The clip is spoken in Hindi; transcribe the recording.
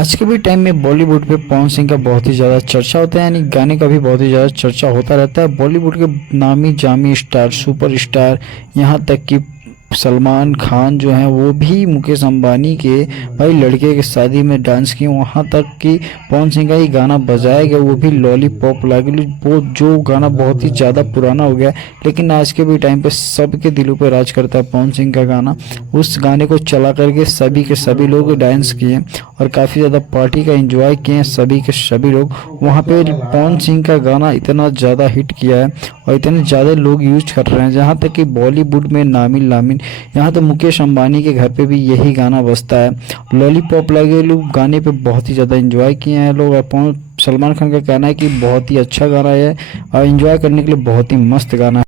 आज के भी टाइम में बॉलीवुड पे पवन सिंह का बहुत ही ज़्यादा चर्चा होता है, यानी गाने का भी बहुत ही ज़्यादा चर्चा होता रहता है। बॉलीवुड के नामी जामी स्टार, सुपर स्टार, यहाँ तक कि सलमान खान जो हैं वो भी मुकेश अंबानी के भाई लड़के की शादी में डांस किए, वहाँ तक कि पवन सिंह का ही गाना बजाया गया, वो भी लॉलीपॉप लागली, वो जो गाना बहुत ही ज़्यादा पुराना हो गया है, लेकिन आज के भी टाइम पे सबके दिलों पे राज करता है पवन सिंह का गाना। उस गाने को चला करके सभी के सभी लोग डांस किए और काफ़ी ज़्यादा पार्टी का एंजॉय किए सभी के सभी लोग। वहाँ पे पवन सिंह का गाना इतना ज़्यादा हिट किया है और इतने ज़्यादा लोग यूज कर रहे हैं, जहाँ तक कि बॉलीवुड में नामिन लामिन, यहाँ तो मुकेश अंबानी के घर पे भी यही गाना बजता है। लॉलीपॉप लगे लोग गाने पे बहुत ही ज़्यादा एंजॉय किए हैं लोग। और सलमान खान का कहना है कि बहुत ही अच्छा गाना है और एंजॉय करने के लिए बहुत ही मस्त गाना है।